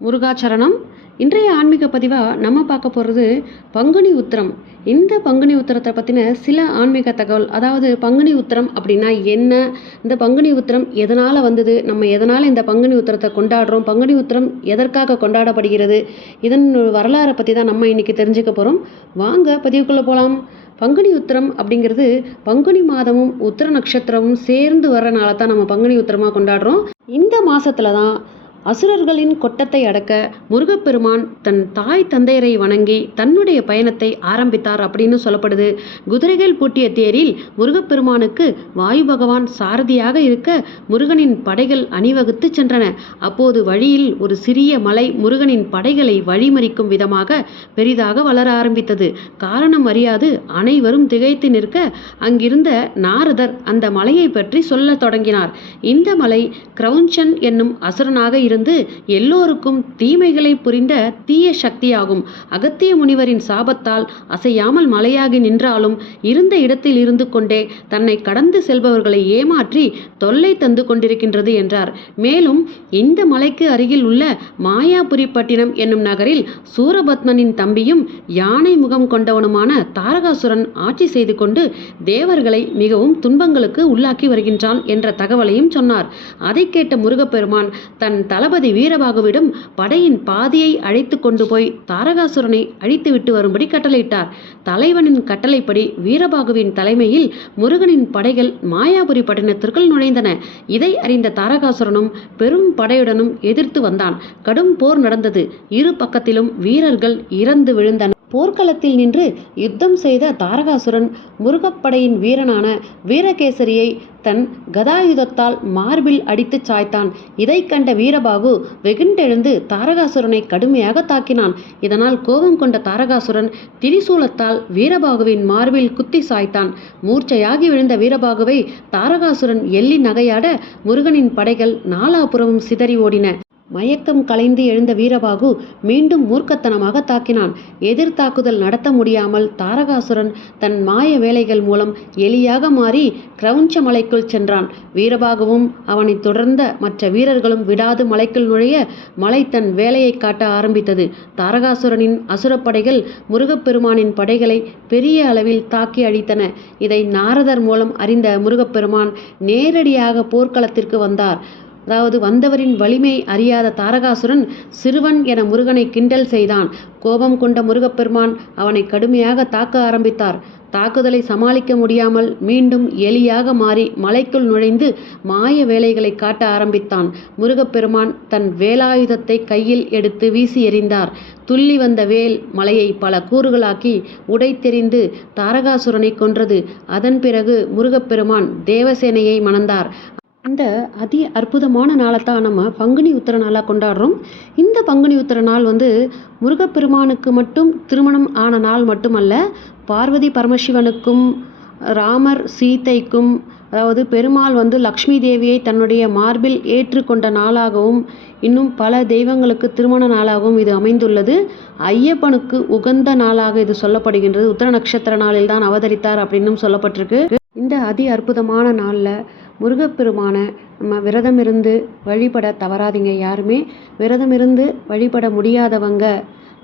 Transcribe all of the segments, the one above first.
முருகாச்சரணம். இன்றைய ஆன்மீக பதிவாக நம்ம பார்க்க போகிறது பங்குனி உத்திரம். இந்த பங்குனி உத்திரத்தை பற்றின சில ஆன்மீக தகவல். அதாவது பங்குனி உத்திரம் அப்படின்னா என்ன, இந்த பங்குனி உத்திரம் எதனால் வந்தது, நம்ம எதனால் இந்த பங்குனி உத்திரத்தை கொண்டாடுறோம், பங்குனி உத்திரம் எதற்காக கொண்டாடப்படுகிறது, இதன் வரலாறை பற்றி தான் நம்ம இன்றைக்கி தெரிஞ்சுக்க போகிறோம். வாங்க பதிவுக்குள்ளே போகலாம். பங்குனி உத்திரம் அப்படிங்கிறது பங்குனி மாதமும் உத்திர நட்சத்திரமும் சேர்ந்து வர்றனால தான் நம்ம பங்குனி உத்திரமாக கொண்டாடுறோம். இந்த மாதத்தில் தான் அசுரர்களின் கொட்டத்தை அடக்க முருகப்பெருமான் தன் தாய் தந்தையரை வணங்கி தன்னுடைய பயணத்தை ஆரம்பித்தார் அப்படின்னு சொல்லப்படுது. குதிரைகள் பூட்டிய தேரில் முருகப்பெருமானுக்கு வாயு பகவான் சாரதியாக இருக்க முருகனின் படைகள் அணிவகுத்து சென்றன. அப்போது வழியில் ஒரு சிறிய மலை முருகனின் படைகளை வழிமறிக்கும் விதமாக பெரிதாக வளர ஆரம்பித்தது. காரணம் அறியாது அனைவரும் திகைத்து நிற்க அங்கிருந்த நாரதர் அந்த மலையை பற்றி சொல்ல தொடங்கினார். இந்த மலை கிரௌஞ்சன் என்னும் அசுரனாக இருந்து எல்லோருக்கும் தீமைகளை புரிந்த தீய சக்தியாகும். அகத்திய முனிவரின் சாபத்தால் அசையாமல் மலையாகி நின்றாலும் இருந்த இடத்தில் இருந்து கொண்டே தன்னை கடந்து செல்பவர்களை ஏமாற்றி தொல்லை தந்து கொண்டிருக்கின்றது என்றார். மேலும் இந்த மலைக்கு அருகில் உள்ள மாயாபுரிப்பட்டினம் என்னும் நகரில் சூரபத்மனின் தம்பியும் யானை முகம் கொண்டவனுமான தாரகாசுரன் ஆட்சி செய்து கொண்டு தேவர்களை மிகவும் துன்பங்களுக்கு உள்ளாக்கி வருகின்றான் என்ற தகவலையும் சொன்னார். அதை கேட்ட முருகப்பெருமான் தன் தளபதி வீரபாகுவிடம் படையின் பாதியை அழைத்து கொண்டு போய் தாரகாசுரனை அழித்துவிட்டு வரும்படி கட்டளையிட்டார். தலைவனின் கட்டளைப்படி வீரபாகுவின் தலைமையில் முருகனின் படைகள் மாயாபுரி பட்டணத்திற்குள் நுழைந்தன. இதை அறிந்த தாரகாசுரனும் பெரும் படையுடனும் எதிர்த்து வந்தான். கடும் போர் நடந்தது. இரு பக்கத்திலும் வீரர்கள் இறந்து விழுந்தனர். போர்க்களத்தில் நின்று யுத்தம் செய்த தாரகாசுரன் முருகப்படையின் வீரனான வீரகேசரியை தன் கதாயுதத்தால் மார்பில் அடித்து சாய்த்தான். இதை கண்ட வீரபாகு வெகுண்டெழுந்து தாரகாசுரனை கடுமையாக தாக்கினான். இதனால் கோபம் கொண்ட தாரகாசுரன் திரிசூலத்தால் வீரபாகுவின் மார்பில் குத்தி சாய்த்தான். மூர்ச்சையாகி விழுந்த வீரபாகுவை தாரகாசுரன் எள்ளி நகையாட முருகனின் படைகள் நாலாபுறமும் சிதறி ஓடின. மயக்கம் கலைந்து எழுந்த வீரபாகு மீண்டும் மூர்க்கத்தனமாக தாக்கினான். எதிர்த்தாக்குதல் நடத்த முடியாமல் தாரகாசுரன் தன் மாய வேலைகள் மூலம் எலியாக மாறி கிரௌஞ்ச மலைக்குள் சென்றான். வீரபாகுவும் அவனை தொடர்ந்த மற்ற வீரர்களும் விடாது மலைக்குள் நுழைய மலை தன் வேலையை காட்ட ஆரம்பித்தது. தாரகாசுரனின் அசுரப்படைகள் முருகப்பெருமானின் படைகளை பெரிய அளவில் தாக்கி அழித்தன. இதை நாரதர் மூலம் அறிந்த முருகப்பெருமான் நேரடியாக போர்க்களத்திற்கு வந்தார். அதாவது வந்தவரின் வலிமை அறியாத தாரகாசுரன் சிறுவன் என முருகனை கிண்டல் செய்தான். கோபம் கொண்ட முருகப்பெருமான் அவனை கடுமையாக தாக்க ஆரம்பித்தார். தாக்குதலை சமாளிக்க முடியாமல் மீண்டும் எலியாக மாறி மலைக்குள் நுழைந்து மாய வேலைகளை காட்ட ஆரம்பித்தான். முருகப்பெருமான் தன் வேலாயுதத்தை கையில் எடுத்து வீசி எறிந்தார். துள்ளி வந்த வேல் மலையை பல கூறுகளாக்கி உடைத்தெறிந்து தாரகாசுரனை கொன்றது. அதன் பிறகு முருகப்பெருமான் தேவசேனையை மணந்தார். இந்த அதி அற்புதமான நாளை தான் நம்ம பங்குனி உத்திர நாளாக கொண்டாடுறோம். இந்த பங்குனி உத்திர நாள் முருகப்பெருமானுக்கு மட்டும் திருமணம் ஆன நாள் மட்டுமல்ல, பார்வதி பரமசிவனுக்கும் ராமர் சீதைக்கும், அதாவது பெருமாள் லக்ஷ்மி தேவியை தன்னுடைய மார்பில் ஏற்றுக்கொண்ட நாளாகவும் இன்னும் பல தெய்வங்களுக்கு திருமண நாளாகவும் இது அமைந்துள்ளது. ஐயப்பனுக்கு உகந்த நாளாக இது சொல்லப்படுகின்றது. உத்திர நட்சத்திர நாளில் தான் அவதரித்தார் அப்படின்னும் சொல்லப்பட்டிருக்கு. இந்த அதி அற்புதமான நாளில் முருகப்பெருமான நம்ம விரதம் இருந்து வழிபட தவறாதீங்க. யாருமே விரதம் இருந்து வழிபட முடியாதவங்க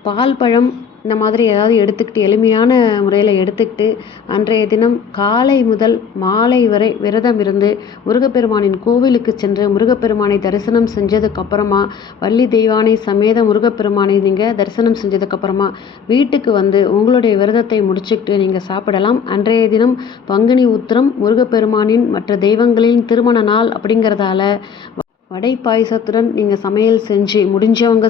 பால் பழம் இந்த மாதிரி ஏதாவது எடுத்துக்கிட்டு எளிமையான முறையில் எடுத்துக்கிட்டு அன்றைய தினம் காலை முதல் மாலை வரை விரதம் இருந்து முருகப்பெருமானின் கோவிலுக்கு சென்று முருகப்பெருமானை தரிசனம் செஞ்சதுக்கப்புறமா, வள்ளி தெய்வானை சமேத முருகப்பெருமானை நீங்கள் தரிசனம் செஞ்சதுக்கப்புறமா வீட்டுக்கு உங்களுடைய விரதத்தை முடிச்சுக்கிட்டு நீங்கள் சாப்பிடலாம். அன்றைய தினம் பங்குனி உத்திரம் முருகப்பெருமானின் மற்ற தெய்வங்களின் திருமண நாள் அப்படிங்கிறதால வடை பாயசத்துடன் நீங்கள் சமையல் செஞ்சு முடிஞ்சவங்க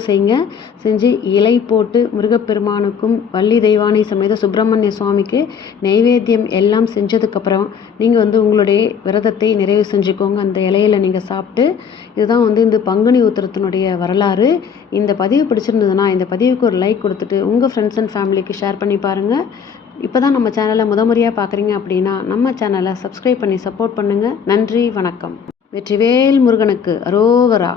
செஞ்சு இலை போட்டு முருகப்பெருமானுக்கும் வள்ளி தெய்வானை சமேத சுப்பிரமணிய சுவாமிக்கு நைவேத்தியம் எல்லாம் செஞ்சதுக்கப்புறம் நீங்கள் உங்களுடைய விரதத்தை நிறைவு செஞ்சுக்கோங்க. அந்த இலையில் நீங்கள் சாப்பிட்டு. இதுதான் இந்த பங்குனி உத்திரத்தினுடைய வரலாறு. இந்த பதிவு பிடிச்சிருந்ததுன்னா இந்த பதிவுக்கு ஒரு லைக் கொடுத்துட்டு உங்கள் ஃப்ரெண்ட்ஸ் அண்ட் ஃபேமிலிக்கு ஷேர் பண்ணி பாருங்கள். இப்போ தான் நம்ம சேனலை முறையாக பார்க்குறீங்க அப்படின்னா நம்ம சேனலை சப்ஸ்கிரைப் பண்ணி சப்போர்ட் பண்ணுங்கள். நன்றி, வணக்கம். வெற்றிவேல் முருகனுக்கு அரோகரா.